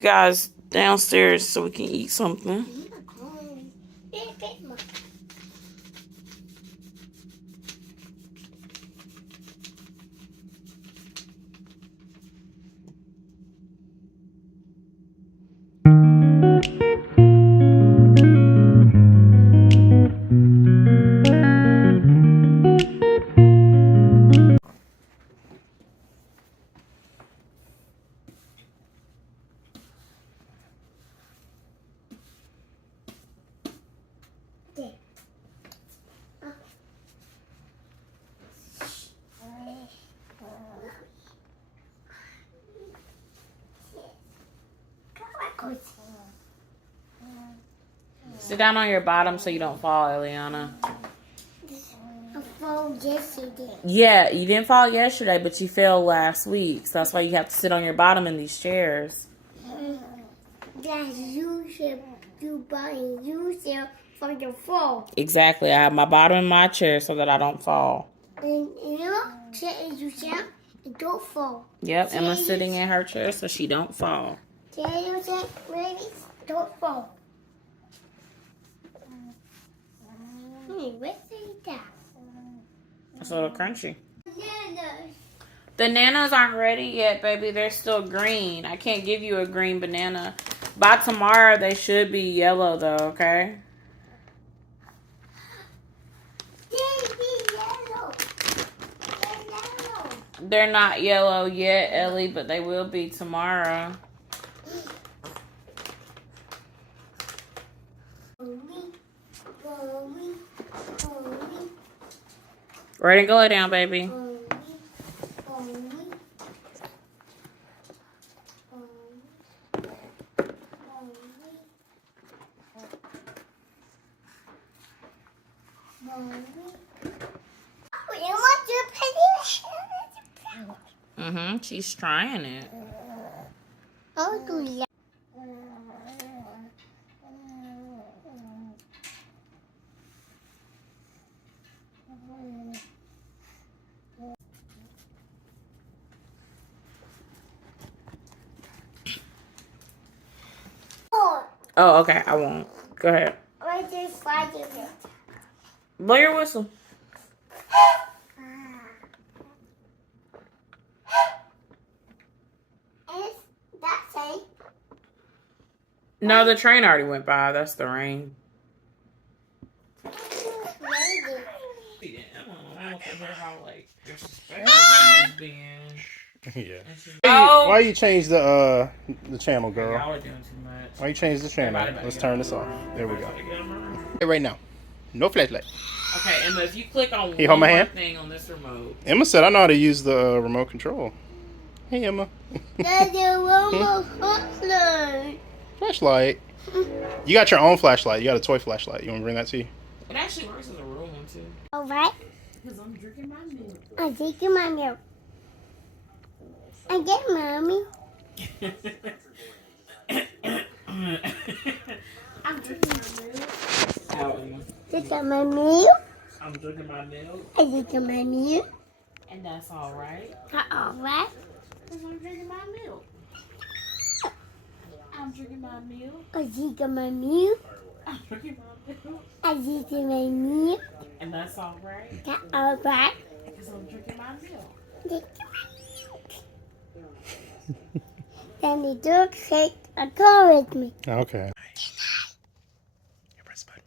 Guys downstairs so we can eat something. Sit down on your bottom so you don't fall, Eliana. I fell yesterday. Yeah, you didn't fall yesterday, but you fell last week. So that's why you have to sit on your bottom in these chairs. That's usually you buying usually for the fall. Exactly. I have my bottom in my chair so that I don't fall. And you know, you say and don't fall. Yep, Emma's sitting in her chair so she don't fall. You say, baby, don't fall. Where's that? It's a little crunchy. Bananas. The bananas aren't ready yet, baby. They're still green. I can't give you a green banana. By tomorrow, they should be yellow, though, okay? Yellow. They're not yellow yet, Ellie, but they will be tomorrow. Ready to go lay down, baby. She's trying it. Oh, do you? Oh, okay. I won't. Go ahead. I just find it. Blow your whistle. Is that safe? No, the train already went by. That's the rain. Maybe. Yeah. Oh. Why you change the channel, girl? Y'all are doing too much. Why you change the channel? Let's turn this off. There we go. Right now. No flashlight. Okay, Emma, if you click on Can you hold one my more hand? thing on this remote. Emma said I know how to use the remote control. Hey, Emma. There's a one more Flashlight. You got your own flashlight. You got a toy flashlight. You want to bring that to you? It actually works as a real one, too. All right. Because I'm drinking my milk. I'm taking my milk. I get mommy. I'm drinking my milk. How are you? Take my milk. I'm drinking my milk. I take my milk. And that's all right. All right. Because I'm drinking my milk. I'm drinking my milk. I take my milk. I'm drinking my milk. I take my milk. And that's all right. That's all right. Because I'm drinking my milk. Take my milk. Then the dog take a tour with me. Okay. Here, press the button.